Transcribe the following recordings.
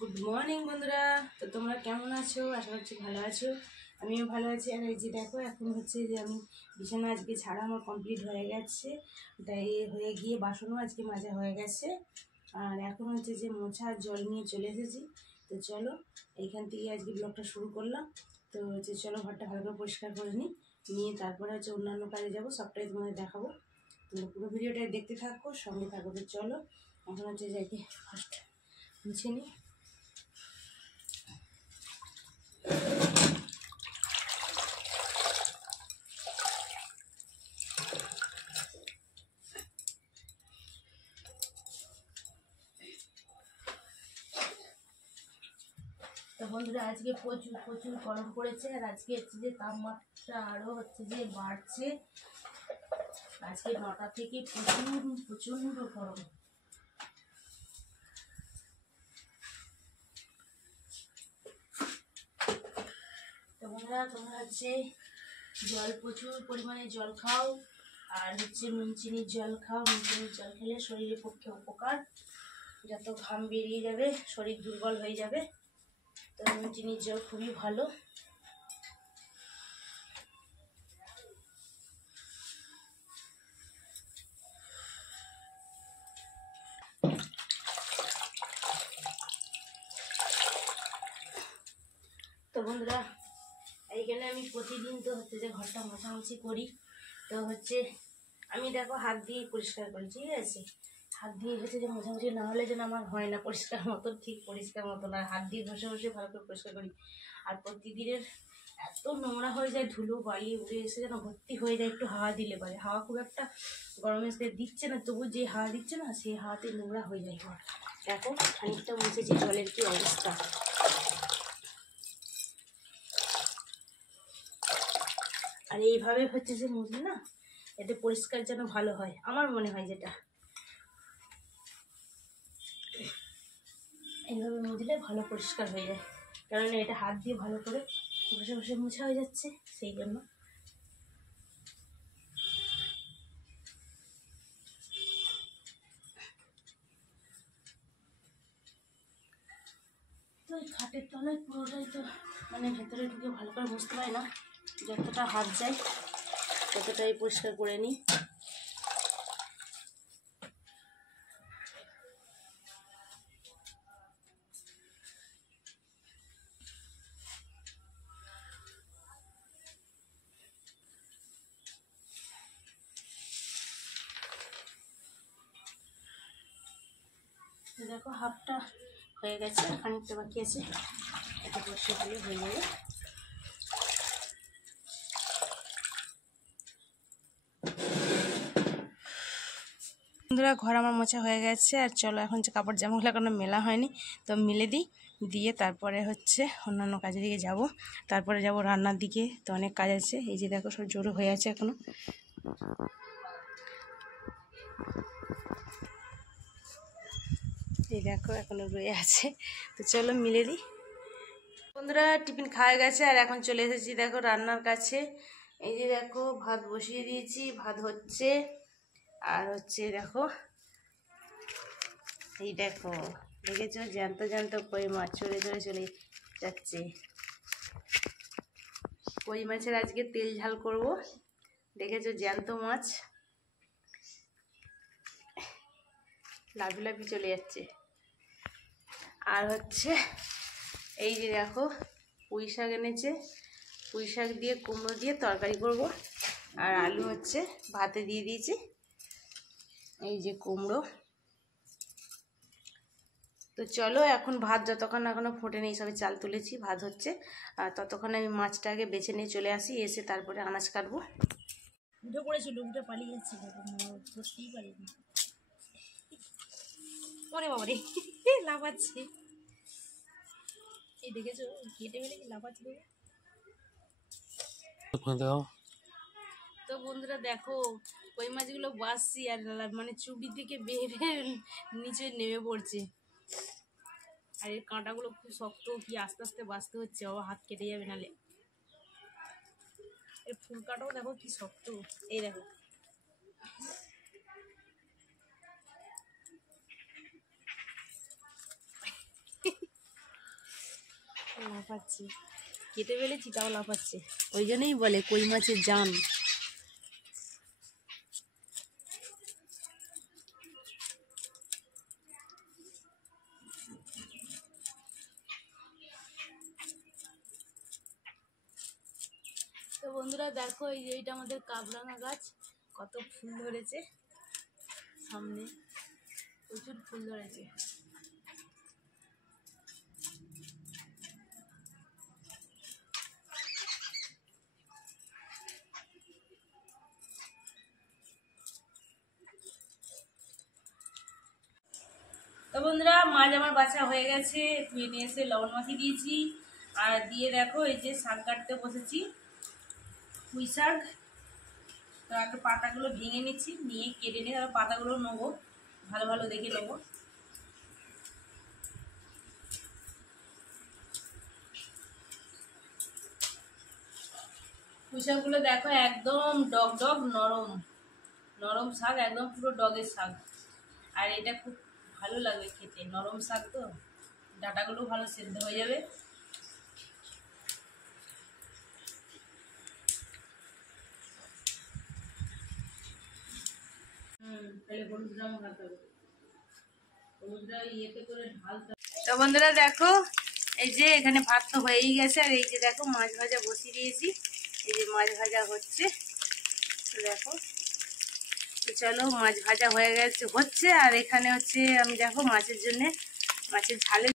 Good morning বন্ধুরা। তো তোমরা কেমন আছো? আশা করছি ভালো আছো। আমিও ভালো আছি। আর এই যে দেখো, এখন হচ্ছে যে আমি বিছানা আজকে ছাড়া আমার কমপ্লিট হয়ে গেছে, তাই হয়ে গিয়ে বাসনও আজকে মাজা হয়ে গেছে। আর এখন হচ্ছে যে মোছা জল নিয়ে চলে এসেছি। তো চলো এইখান থেকে আজকে ব্লগটা শুরু করলাম। তো হচ্ছে চলো ঘরটা ভালো করে পরিষ্কার করে নিয়ে তারপরে হচ্ছে অন্যান্য কাজে যাবো, সবটাই তোমাদের দেখাবো। তোমরা পুরো ভিডিওটা দেখতে থাকো, সঙ্গে থাকো। তো চলো এখন হচ্ছে যে ফার্স্ট মুছে নিই। তো বন্ধুরা, আজকে প্রচুর প্রচুর গরম পড়েছে। আর আজকে হচ্ছে যে তাপমাত্রা আরও হচ্ছে যে বাড়ছে। আজকে 9টা থেকে প্রচণ্ড গরম। তো বন্ধুরা, তোমরা হচ্ছে প্রচুর পরিমাণে জল খাও। আর হচ্ছে নুন চিনির জল খাও। নুন চিনির জল খেলে শরীরের পক্ষে উপকার। যত ঘাম বেরিয়ে যাবে শরীর দুর্বল হয়ে যাবে। তো নুন চিনির জল খুবই ভালো। তো বন্ধুরা, এইখানে আমি প্রতিদিন তো হচ্ছে যে ঘরটা মোছামুছি করি। তো হচ্ছে আমি দেখো হাত দিয়ে পরিষ্কার করি, ঠিক আছে? হাত দিয়ে হচ্ছে যে মোছামুছি না হলে যেন আমার হয় না পরিষ্কার মতো, ঠিক পরিষ্কার মতো না। হাত দিয়ে ঘষে ঘষে ভালো করে পরিষ্কার করি। আর প্রতিদিনের এত নোংরা হয়ে যায়, ধুলো বাড়ি উড়ে এসে যেন ভর্তি হয়ে যায় একটু হাওয়া দিলে পারে। হাওয়া খুব একটা গরমে দিচ্ছে না, তবু যে হাওয়া দিচ্ছে না সেই হাওয়াতে নোংরা হয়ে যায় ঘর। দেখো খানিকটা মুছেছি, জলের কি অবস্থা। আর এইভাবে হচ্ছে যে মুছলে না, এতে পরিষ্কার যেন ভালো হয়, আমার মনে হয়। যেটা এইভাবে মুছলে ভালো পরিষ্কার হয়ে যায়, কারণ এটা হাত দিয়ে ভালো করে ঘষে ঘষে মুছা হয়ে যাচ্ছে, সেই জন্য। তো এই খাটের তলায় পুরোটাই তো মানে ভেতরে ঢুকে ভালো করে মুছতে পারি না, যতটা হাত যায় ততটাই পরিষ্কার করে নিই। দেখো হাফটা হয়ে গেছে, খানিকটা বাকি আছে, এটা বসে দিলে হয়ে যাবে। বন্ধুরা, ঘর আমার মোছা হয়ে গেছে। আর চলো এখন যে কাপড় জামাগুলো এখনো মেলা হয়নি, তো মিলে দিই। দিয়ে তারপরে হচ্ছে অন্যান্য কাজের দিকে যাব। তারপরে যাব রান্নার দিকে, তো অনেক কাজ আছে। এই যে দেখো সব জোরো হয়ে আছে এখনো। এই দেখো এখনো রয়ে আছে, তো চলো মিলে দিই। বন্ধুরা, টিফিন খাওয়া গেছে আর এখন চলে এসেছি দেখো রান্নার কাছে। এই যে দেখো ভাত বসিয়ে দিয়েছি, ভাত হচ্ছে। আর হচ্ছে দেখো, এই দেখো দেখেছো, জ্যান্ত জ্যান্ত কই মাছ চলে চলে চলে যাচ্ছে। কই মাছের আজকে তেল ঝাল করব, দেখেছো জ্যান্ত মাছ লাফি লাফি চলে যাচ্ছে। আর হচ্ছে এই যে দেখো পুঁই শাক এনেছে, পুঁই শাক দিয়ে কুমড়ো দিয়ে তরকারি করব। আর আলু হচ্ছে ভাতে দিয়ে দিয়েছি। এই যে কুমড়ো। তো চলো এখন ভাত যতক্ষণ এখনো ফোটে নেই, সবে চাল তুলেছি, ভাত হচ্ছে। আর ততক্ষণ আমি মাছটা আগে বেছে নিয়ে চলে আসি, এসে তারপরে আনাজ কাটবো। উঠে পড়েছিল, উঠে পালিয়ে যাচ্ছে, ধরতেই পারিনি। ওরে বাবারে লাফাচ্ছে, এই দেখেছো কেটে ফেলে কি লাফাচ্ছে। তো বন্ধুরা দেখো, কই মাছগুলো বাসছি আর মানে চুবড়ি থেকে বেয়ে নিচে নেমে পড়ছে। আর এর কাঁটাগুলো খুব শক্ত, কি আস্তে আস্তে বাঁচতে হচ্ছে, ও হাত কেটে যাবে নালে। এর ফুল কাটাও দেখো কি শক্ত, এই দেখো। লাফাচ্ছে, কেটে ফেলেছি তাও লাফাচ্ছে, ওই জন্যই বলে কই মাছের জান। তো বন্ধুরা দেখো, এই যে এইটা আমাদের কাবরাঙা গাছ, কত ফুল ধরেছে, সামনে প্রচুর ফুল ধরেছে। তো বন্ধুরা মাছ আমার বাছা হয়ে গেছে, ধুয়ে নিয়ে এসে লবণ মাখি দিয়েছি, আর দিয়ে দেখো এই যে শাক কাটতে বসেছি, পুঁই শাক। তো একটা পাতাগুলো ভেঙে নিচ্ছি, নিয়ে কেটে নিয়ে তারপর পাতাগুলো নেবো, ভালো ভালো দেখে নেবো। পুঁই শাকগুলো দেখো একদম ডগ ডগ নরম নরম শাক, একদম পুরো ডগের শাক। আর এটা খুব ভালো লাগবে খেতে, নরম শাক তো, ডাঁটাগুলো ভালো সেদ্ধ হয়ে যাবে। তো বন্ধুরা দেখো, এই যে এখানে ভাত তো হয়েই গেছে, আর এই যে দেখো মাছ ভাজা বসিয়ে দিয়েছি, এই যে মাছ ভাজা হচ্ছে। তো দেখো, তো চলো মাছ ভাজা হয়ে গেছে হচ্ছে, আর এখানে হচ্ছে আমি দেখো মাছের জন্য মাছের ঝালে।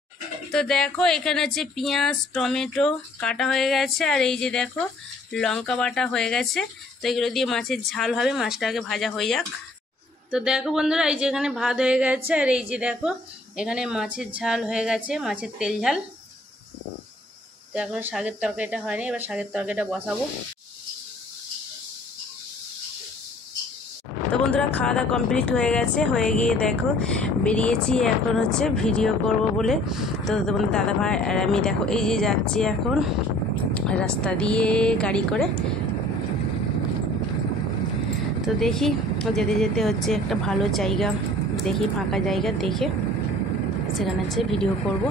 তো দেখো এখানে হচ্ছে পেঁয়াজ টমেটো কাটা হয়ে গেছে, আর এই যে দেখো লঙ্কা বাটা হয়ে গেছে। তো এগুলো দিয়ে মাছের ঝাল হবে, মাছটা আগে ভাজা হয়ে যাক। তো দেখো বন্ধুরা, এই যে এখানে ভাত হয়ে গেছে, আর এই যে দেখো এখানে মাছের ঝাল হয়ে গেছে, মাছের তেল ঝাল। তো এখন শাকের তরকারিটা হয়নি, এবার শাকের তরকারিটা বসাবো। তো বন্ধুরা খাওয়া দাওয়া কমপ্লিট হয়ে গেছে, হয়ে গিয়ে দেখো বেরিয়েছি এখন হচ্ছে ভিডিও করব বলে। তো তোমাদের দাদা ভাই আর আমি দেখো এই যে যাচ্ছি এখন রাস্তা দিয়ে গাড়ি করে। তো দেখি যেতে যেতে হচ্ছে একটা ভালো জায়গা দেখি, ফাঁকা জায়গা দেখে সেখানে হচ্ছে ভিডিও করব।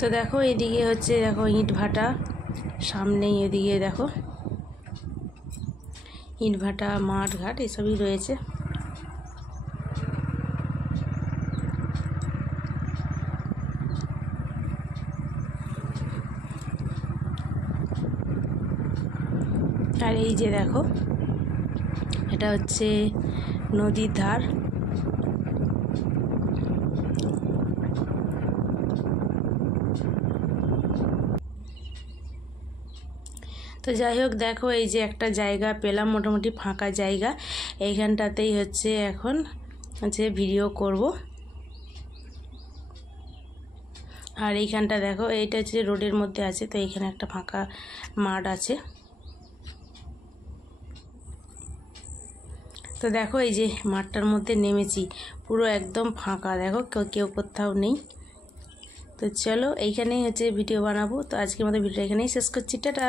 তো দেখো এদিকে হচ্ছে দেখো ইট ভাটা, সামনেই এদিকে দেখো ইট ভাটা মাঠ ঘাট এসবই রয়েছে। আর এই যে দেখো এটা হচ্ছে নদীর ধার। তো যাই হোক দেখো এই যে একটা জায়গা পেলাম, মোটামুটি ফাঁকা জায়গা, এইখানটাতেই হচ্ছে এখন হচ্ছে ভিডিও করব। আর এইখানটা দেখো এইটা হচ্ছে রোডের মধ্যে আছে, তো এইখানে একটা ফাঁকা মাঠ আছে। তো দেখো এই যে মাঠটার মধ্যে নেমেছি, পুরো একদম ফাঁকা, দেখো কেউ কোথাও নেই। তো চলো এইখানেই হচ্ছে ভিডিও বানাবো। তো আজকের মতো ভিডিও এখানেই শেষ করছি, টাটা।